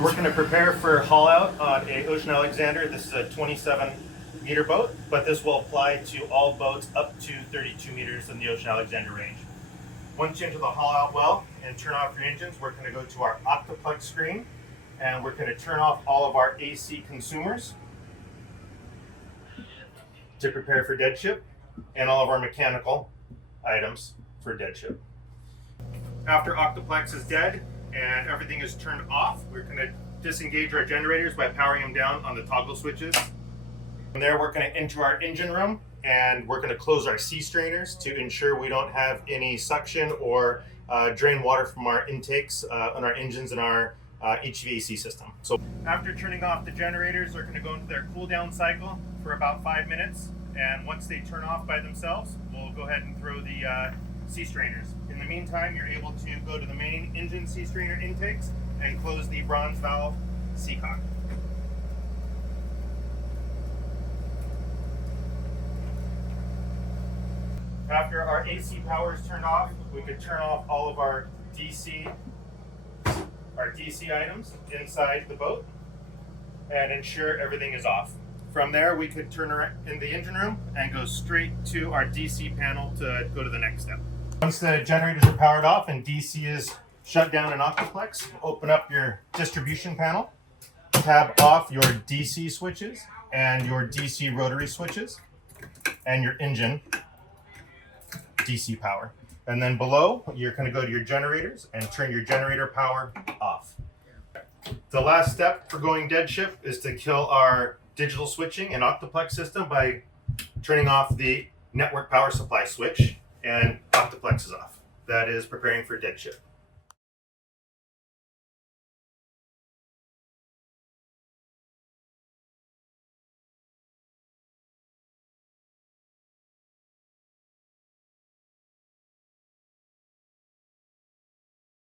So we're going to prepare for haul out on a Ocean Alexander. This is a 27-meter boat, but this will apply to all boats up to 32 meters in the Ocean Alexander range. Once you enter the haul out well and turn off your engines, we're going to go to our Octoplex screen and we're going to turn off all of our AC consumers to prepare for dead ship and all of our mechanical items for dead ship. After Octoplex is dead and everything is turned off, we're going to disengage our generators by powering them down on the toggle switches. From there, we're going to enter our engine room and we're going to close our sea strainers to ensure we don't have any suction or drain water from our intakes on our engines and our HVAC system. So after turning off the generators, they're going to go into their cool down cycle for about 5 minutes. And once they turn off by themselves, we'll go ahead and throw the sea strainers. In the meantime, you're able to go to the main engine sea strainer intakes and close the bronze valve sea cock. After our AC power is turned off, we could turn off all of our DC items inside the boat and ensure everything is off. From there, we could turn around in the engine room and go straight to our DC panel to go to the next step. Once the generators are powered off and DC is shut down in Octoplex, open up your distribution panel, tab off your DC switches and your DC rotary switches and your engine DC power. And then below, you're going to go to your generators and turn your generator power off. The last step for going dead ship is to kill our digital switching and Octoplex system by turning off the network power supply switch, and Octoplex is off. That is preparing for dead ship.